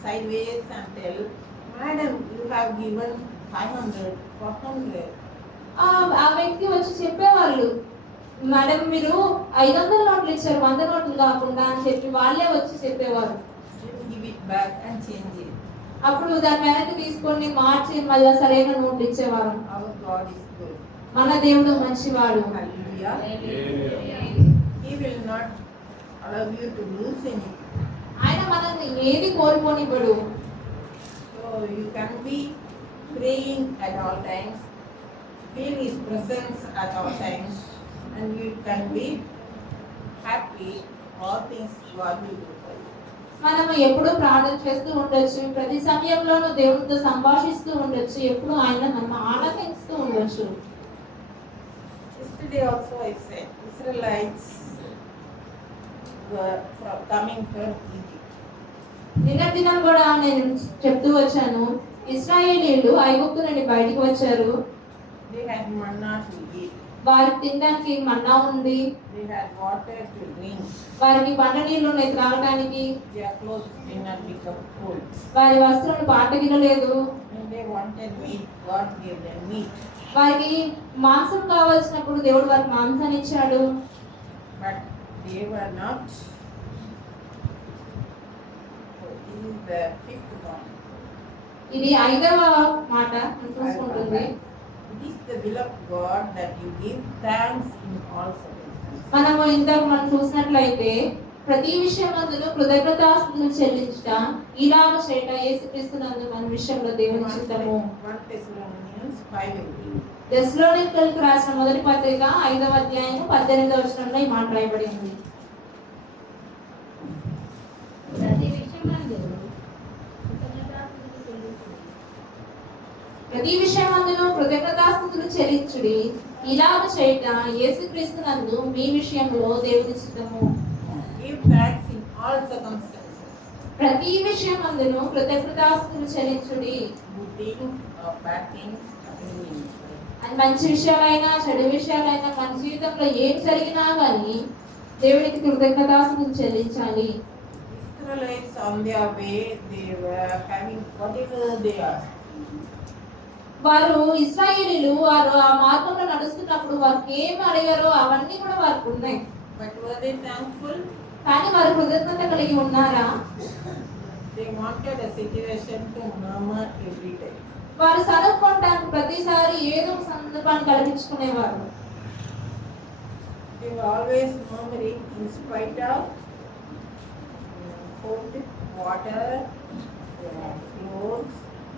sideways and tell, Madam, you have given 500, 400. ఆ వ్యక్తి వచ్చి చెప్పేవాళ్ళు, మేడం మీరు 500 నోట్లు ఇచ్చారు, 100 నోట్లు కాకుండా అని చెప్పి వాళ్ళే వచ్చి చెప్పేవారు. Give it back and change it. అప్పుడు దాని వెనక్కి తీసుకొని మార్చి మళ్ళీ సరైన నోట్లు ఇచ్చేవారు. Our God is good. మన దేవుడు మంచివాడు. Hallelujah. He will not allow you to lose anything. ఆయన మనల్ని ఏది కోల్పోనివ్వడు. So you can be praying at all times, feel His presence at all times, and you can be happy. All things God will do for you. మనము ఎప్పుడూ ప్రార్థన చేస్తూ ఉండొచ్చు, ప్రతి సమయంలోనూ దేవుడితో సంభాషిస్తూ ఉండొచ్చు, ఎప్పుడు ఆయన మనం ఆనందిస్తూ ఉండొచ్చు. Yesterday also I said, Israelites were coming from Egypt. నిన్నటి దినం కూడా నేను చెప్తూ వచ్చాను, ఇశ్రాయేలీయులు ఐగుప్తు నుండి బయటికి వచ్చారు. They had manna to eat. వారికి తినడానికి మన్నా ఉంది, They had water to drink. వారికి బండ నీళ్లు ఉన్నాయి త్రాగడానికి, Their clothes did not become cold. వారి వస్త్రాలు పాటగిలలేదు. When they wanted meat, God gave them meat. వారికి మాంసం కావాల్సినప్పుడు దేవుడు వారికి మాంసాన్ని ఇచ్చాడు. But they were not. So this is the fifth one. ఇది 5వ మాట చూసుకుంటుంది. It is the will of God that you give thanks in all circumstances. మనము ఇంతకు మనం చూసినట్లయితే ప్రతి విషయమందును కృతజ్ఞతాస్తుతులు చెల్లించుట, ఇలాగ చేయట యేసుక్రీస్తునందు మన విషయంలో దేవుని చిత్తము. 1 Thessalonians 5:18. తెస్సలోనికీయులకు రాసిన మొదటి పత్రిక 5వ అధ్యాయం 18వ వచనంలో ఈ మాట రాయబడి ఉంది. ప్రతి విషయమందును కృతజ్ఞతాస్తుతులు చెల్లించుడి, ఇలాగ చేయట యేసుక్రీస్తునందు మీ విషయంలో దేవుని చిత్తము. Give thanks in all circumstances. ప్రతి విషయమందును కృతజ్ఞతాస్తుతులు చెల్లించుడి. Good things or bad things happening in life. అది మంచి విషయాలైనా చెడు విషయాలైనా మన జీవితంలో ఏం జరిగినా కానీ దేవునికి కృతజ్ఞతాస్తుతులు చెల్లించాలి. Israelites on their way, they were having whatever they are. వారు ఇశ్రాయేలీయులు వారు ఆ మార్గంలో నడుస్తున్నప్పుడు వారికి ఏం అడిగారో అవన్నీ కూడా వారికి ఉన్నాయి. But were they thankful? కానీ వారు కృతజ్ఞత కలిగి ఉన్నారా? They wanted a situation to murmur every time. వారు సరుక్కోవడానికి ప్రతిసారి ఏదో ఒక సందర్భాన్ని కల్పించుకునేవారు. They were always murmuring in spite of food, water, clothes.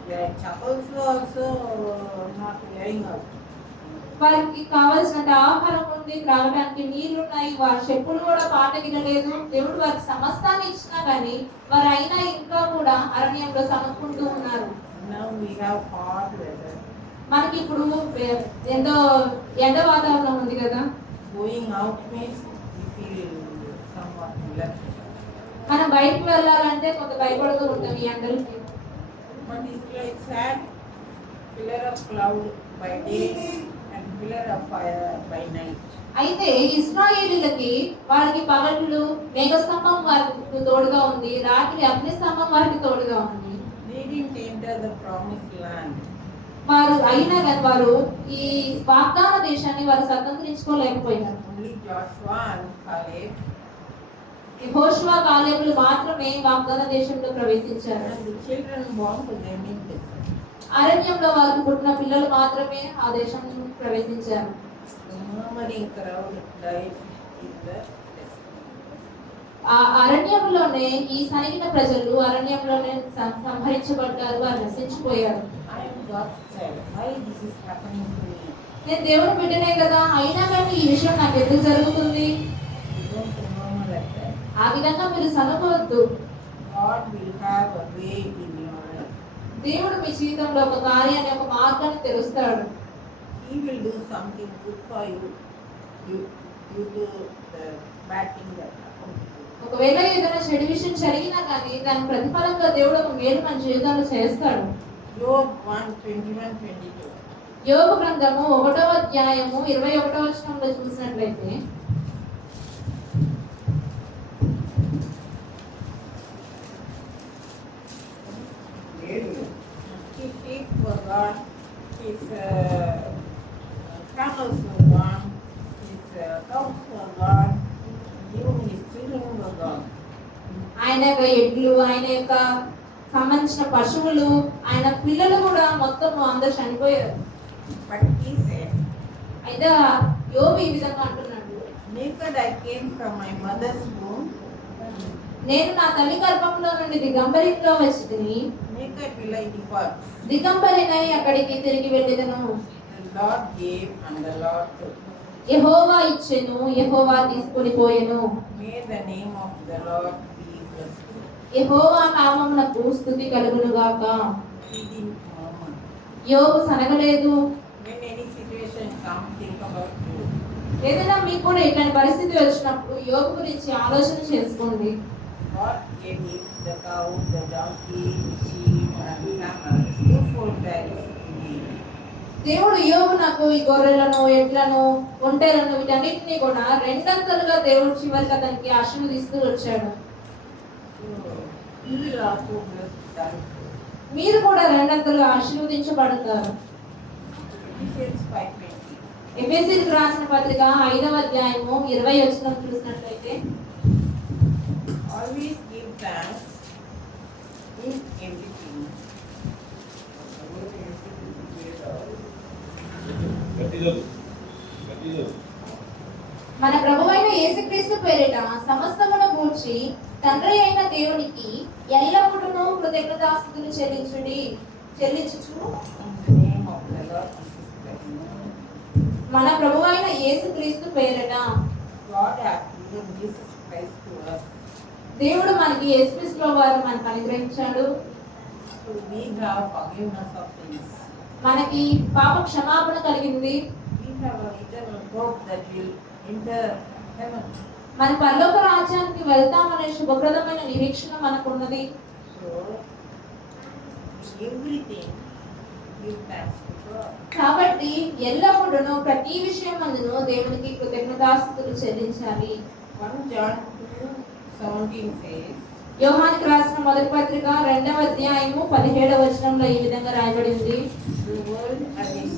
Their chapels were also not wearing out. వారికి కావాల్సినంత ఆహారం ఉంది, త్రాగడానికి నీళ్లు ఉన్నాయి, వారి చెప్పులు కూడా పాటగినలేదు. దేవుడు వారికి సమస్తాన్ని ఇచ్చినా కానీ వారు అయినా ఇంకా కూడా అరణ్యంలో సనుక్కుంటూ ఉన్నారు. Now we have hot weather. మనకి ఇప్పుడు ఎంతో ఎండ వాతావరణం ఉంది కదా. Going out means we feel somewhat relaxed. మనం బయటకు వెళ్ళాలంటే కొంత భయపడుతూ ఉంటాం ఈ ఎండలకి. But Israelites had pillar of cloud by day and pillar of fire by night. అయితే ఇశ్రాయేలీయులకి వారికి పగళ్ళు మేఘస్తంభం వారికి తోడుగా ఉంది, రాత్రి అగ్నిస్తంభం వారికి తోడుగా ఉంది. They didn't enter the promised land. వారు అయినా కానీ వారు ఈ వాగ్దాన దేశాన్ని వారు స్వతంత్రించుకోలేకపోయినారు. Only Joshua and Caleb యెహోషువ కాలేబులు మాత్రమే వాగ్దాన దేశంలో ప్రవేశించారు. and the children born to them in desert. అరణ్యంలో వారికి పుట్టిన పిల్లలు మాత్రమే ఆ దేశంలో ప్రవేశించారు. The murmuring crowd died in the desert. ఆ అరణ్యంలోనే ఈ సనిగిన ప్రజలు అరణ్యంలోనే సంహరించబడ్డారు, వారు నశించిపోయారు. I am God's child. Why this is happening to me? నేను దేవుని బిడ్డనే కదా, అయినా కానీ ఈ విషయం నాకు ఎందుకు జరుగుతుంది? You don't murmur like that. ఆ విధంగా మీరు సనుకోవద్దు. God will have a way in your life. దేవుడు మీ జీవితంలో ఒక కార్యాన్ని, ఒక మార్గాన్ని తెరుస్తాడు. He will do something good for you due to the bad thing that happened to you. ఒకవేళ ఏదైనా చెడు విషయం జరిగినా కానీ దాని ప్రతిఫలంగా దేవుడు ఒక మేలు మన జీవితంలో చేస్తాడు. Job 1:21-22. యోబు గ్రంథము 1వ అధ్యాయము 21వ వచనంలో చూసినట్లయితే నేను His sheep were gone, his camels were gone, his cows were gone, even his children were gone. ఆయన యొక్క ఎడ్లు, ఆయన యొక్క సంబంధించిన పశువులు, ఆయన పిల్లలు కూడా మొత్తం అందరూ చనిపోయారు. But he said, అయితే యోబు ఈ విధంగా అంటున్నాడు, naked I came from my mother's womb, నేను నా తల్లి గర్భంలో నుండి దిగంబరిలో వచ్చితిని, naked will I depart. దిగంబరినై అక్కడికి తిరిగి వెళ్ళెదను. The Lord gave and the Lord took. యెహోవా ఇచ్చెను, యెహోవా తీసుకొని పోయెను. May the name of the Lord be blessed. యెహోవా నామమునకు స్తుతి కలుగును గాక. He didn't murmur. యోబు సనగలేదు. When any situation comes, think about you. ఏదైనా మీకు కూడా ఇట్లాంటి పరిస్థితి వచ్చినప్పుడు యోబు గురించి ఆలోచన చేసుకోండి. God gave him the cow, the donkey, sheep, and camels, twofold values indeed. దేవుడు యోబు నాకు ఈ గొర్రెలను, ఎడ్లను, ఒంటెలను వీటన్నిటిని కూడా రెండంతలుగా దేవుడు చివరికి అతనికి ఆశీర్వదిస్తూ వచ్చాడు. So, he will also bless that. మీరు కూడా రెండంతలుగా ఆశీర్వదించబడతారు. Ephesians 5:20. ఎఫెసీయులకు రాసిన పత్రిక 5వ అధ్యాయము 20వ వచనం చూసినట్లయితే Always give thanks in everything. గట్టిదలు మన ప్రభువైన యేసుక్రీస్తు పేరిట సమస్తమును గూర్చి తండ్రి అయిన దేవునికి ఎల్లప్పుడూ కృతజ్ఞతాస్తుతులు చెల్లించుచు In the name of the Lord Jesus Christ. మన ప్రభువైన యేసుక్రీస్తు పేరిట God has given Jesus Christ to us. దేవుడు మనకి యేసుక్రీస్తు వారు మనకు అనుగ్రహించాడు. So we have forgiveness of sins. మనకి పాప క్షమాపణ కలిగింది. We have an eternal hope that we'll enter heaven. మన పరలోక రాజ్యానికి వెళ్తామనే శుభప్రదమైన నిరీక్షణ మనకు ఉన్నది. So everything give thanks to God. కాబట్టి ఎల్లప్పుడూ ప్రతి విషయం అందును దేవునికి కృతజ్ఞతాస్తుతులు చెల్లించాలి. 1 John 2:17 says, యోహానుకు రాసిన మొదటి పత్రిక 2వ అధ్యాయము 17వ వచనంలో ఈ విధంగా రాయబడి ఉంది. the world and its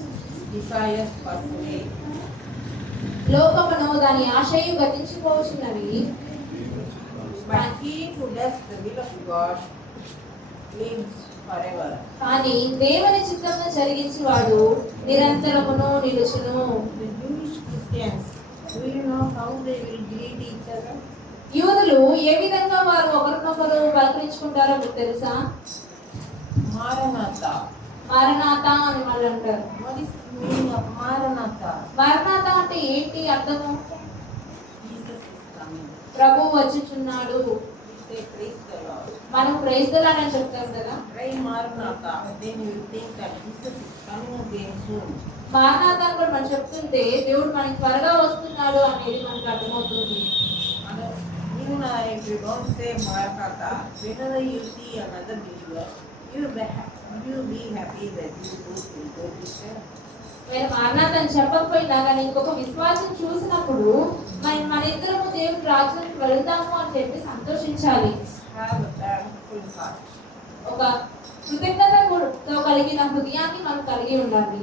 desires pass away, లోకమును దాని ఆశయు గతించిపోచున్నవి, but he who does the will of God lives forever. కానీ దేవుని చిత్తమును జరిగించువాడు నిరంతరమును నిలుచును. The Jewish Christians, do you know how they will greet each other? యూదులు ఏ విధంగా వారు ఒకరినొకరు పలకరించుకుంటారో మీకు తెలుసా? Maranatha. మారనాథ అని వాళ్ళు అంటారు. What is the meaning of Maranatha? Maranatha అంటే ఏంటి అర్థము? Jesus is coming. ప్రభువు వచ్చుచున్నాడు. We say praise the Lord. మనం ప్రైజ్ ది లార్డ్ అని చెప్తాం కదా. Pray Maranatha. Then you will think that Jesus is coming again soon. Maranatha అని కూడా మనం చెప్తుంటే దేవుడు మనకి త్వరగా వస్తున్నాడు అనేది మనకు అర్థమవుతుంది. And even if you don't say Maranatha, whenever you see another believer, you be happy that you both will go to heaven. నేను మారనాథ అని చెప్పకపోయినా కానీ ఇంకొక విశ్వాసం చూసినప్పుడు మన ఇద్దరము దేవుని రాజ్యానికి వెళ్తాము అని చెప్పి సంతోషించాలి. Have a thankful heart. ఒక కృతజ్ఞతతో కలిగిన హృదయాన్ని మనం కలిగి ఉండాలి.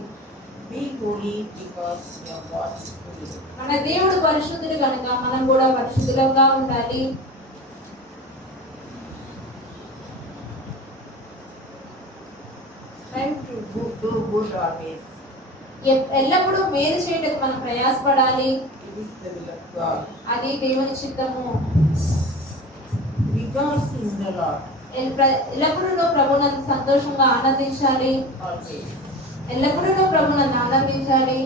Be holy because your God is holy. మన దేవుడు పరిశుద్ధుడు కనుక మనం కూడా పరిశుద్ధులుగా ఉండాలి. Strive to do good always. ఎల్లప్పుడూ మేలు చేయడానికి మనం ప్రయాసపడాలి. It is the will of God. అది దేవుని చిత్తము. Rejoice in the Lord ఎల్లప్పుడూ ప్రభునందు సంతోషంగా ఆనందించాలి. always. ఎల్లప్పుడూ ప్రభునందు ఆనందించాలి.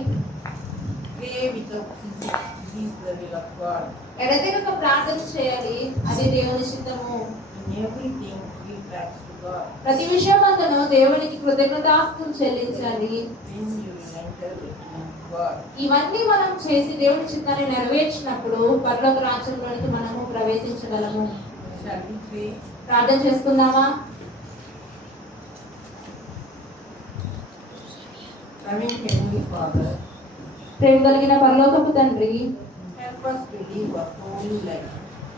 Pray without ceasing. It is the will of God. ఎడతెగక ప్రార్థన చేయాలి. అది దేవుని చిత్తము. In everything, give thanks to God. ప్రతి విషయమందును దేవునికి కృతజ్ఞతాస్తుతులు చెల్లించాలి. Then you will enter the kingdom of God. ఇవన్నీ మనం చేసి దేవుని చిత్తాన్ని నెరవేర్చినప్పుడు పరలోక రాజ్యంలోనికి మనము ప్రవేశించగలము. Shall we pray? ప్రార్థన చేసుకుందామా? Loving Heavenly Father, ప్రేమ కలిగిన పరలోకపు తండ్రి, help us to live a holy life.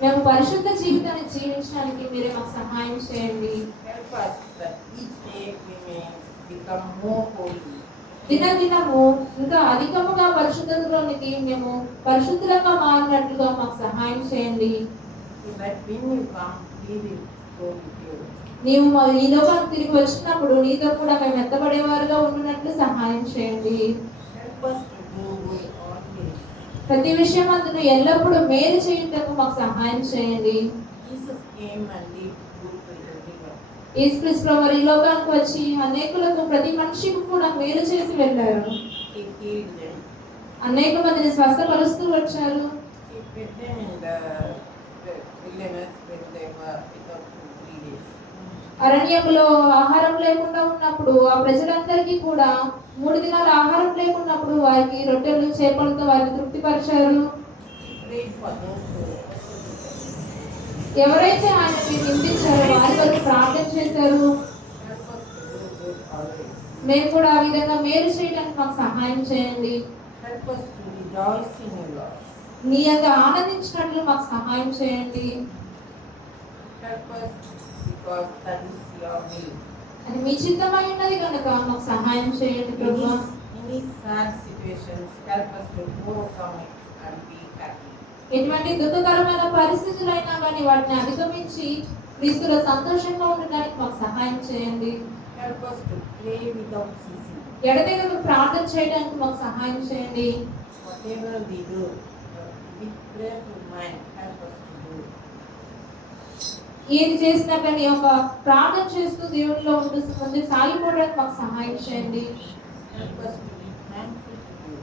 మేము పరిశుద్ధ జీవితాన్ని జీవించడానికి మీరే మాకు సహాయం చేయండి. Help us that each day we may become more holy. దినదినము ఇంకా అధికముగా పరిశుద్ధతలోనికి మేము పరిశుద్ధంగా మారినట్లుగా మాకు సహాయం చేయండి. So that when you come, we will go with you. నీవు ఈ లోకానికి తిరిగి వచ్చినప్పుడు నీతో కూడా మేము ఎత్తబడేవారుగా ఉండినట్లు సహాయం చేయండి. Help us to do good always. ప్రతి విషయం అందును ఎల్లప్పుడూ మేలు చేయుటకు మాకు సహాయం చేయండి. Jesus came and did good to everyone. యేసుక్రీస్తు ప్రభువు ఈ లోకానికి వచ్చి అనేకులకు ప్రతి మనిషికి కూడా మేలు చేసి వెళ్ళారు. He healed them. అనేక మందిని స్వస్థపరుస్తూ వచ్చారు. He fed them in the wilderness when they were without food 3 days. అరణ్యంలో ఆహారం లేకుండా ఉన్నప్పుడు ఆ ప్రజలందరికీ కూడా 3 దినాల ఆహారం లేకున్నప్పుడు వారికి రొట్టెలు చేపలతో వారిని తృప్తిపరిచారు. He prayed for those who ఎవరైతే ఆయనని నిందించారో వారి కొరకు ప్రార్థన చేశారు. help us to do good always. మేము కూడా ఆ విధంగా మేలు చేయడానికి మాకు సహాయం చేయండి. Help us to rejoice in your Lord. నీ యొక్క ఆనందించినట్లు మాకు సహాయం చేయండి. Help us because that is your will. అని మీ చిత్తమై ఉన్నది కనుక మాకు సహాయం చేయండి In ప్రభువా. these sad situations, help us to overcome it and be happy. ఎటువంటి దుఃఖకరమైన పరిస్థితులైనా కానీ వాటిని అధిగమించి క్రీస్తులో సంతోషంగా ఉండడానికి మాకు సహాయం చేయండి. Help us to pray without ceasing. ఎడతెగక ప్రార్థన చేయడానికి మాకు సహాయం చేయండి. Whatever we do, with prayerful mind, help us to do. ఏది చేసినా కానీ ఒక ప్రార్థన చేస్తూ దేవునిలో ఉంటూ ముందుకు సాగిపోవడానికి మాకు సహాయం చేయండి. Help us to be thankful to you.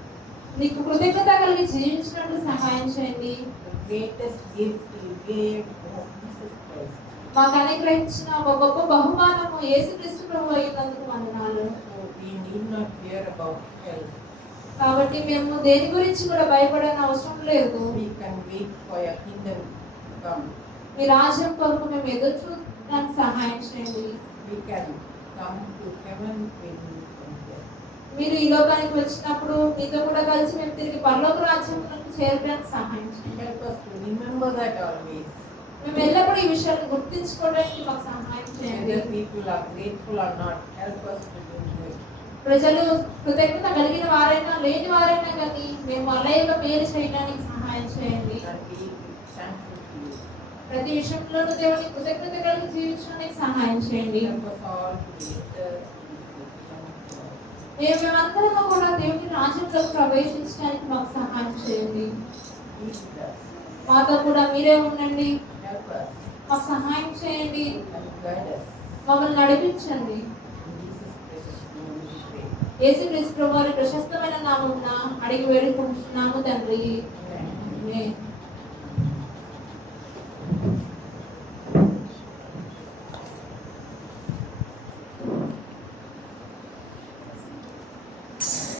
నీకు కృతజ్ఞత కలిగి జీవించినట్లు సహాయం చేయండి. The greatest gift you gave was Jesus Christ. మాకు అనుగ్రహించిన ఒక గొప్ప బహుమానము యేసుక్రీస్తు ప్రభువు అయినందుకు వందనాలు. So we need not fear about hell. కాబట్టి మేము దేని గురించి కూడా భయపడని అవసరం లేదు. We can wait for your kingdom to come. మీ రాజ్యం కొరకు మేము ఎదురు చూడడానికి సహాయం చేయండి. We can come to heaven when we come here. మీరు ఈ లోకానికి వచ్చినప్పుడు మీతో కూడా కలిసి మేము తిరిగి పరలోక రాజ్యంలోకి చేరడానికి సహాయం చేయండి. Help us to remember that always. మేము ఎల్లప్పుడూ ఈ విషయాన్ని గుర్తించుకోవడానికి మాకు సహాయం చేయండి. Whether people are grateful or not, help us to do good. ప్రజలు కృతజ్ఞత కలిగిన వారైనా లేని వారైనా కానీ మేము అలాగే మేలు చేయడానికి సహాయం చేయండి. And be thankful to you. ప్రతి విషయంలోనూ దేవుని కృతజ్ఞత కలిగి జీవించడానికి సహాయం చేయండి. Help us all to enter into the kingdom of God. మేమందరము కూడా దేవుని రాజ్యంలోకి ప్రవేశించడానికి మాకు సహాయం చేయండి. Be with us. మాతో కూడా మీరే ఉండండి. Help us మాకు సహాయం చేయండి. and guide us. మమ్మల్ని నడిపించండి. In Jesus' precious name we pray. యేసుక్రీస్తు ప్రభువు వారి ప్రశస్తమైన నామమున అడిగి వేడుకుంటున్నాము తండ్రి. Amen. ఆమేన్.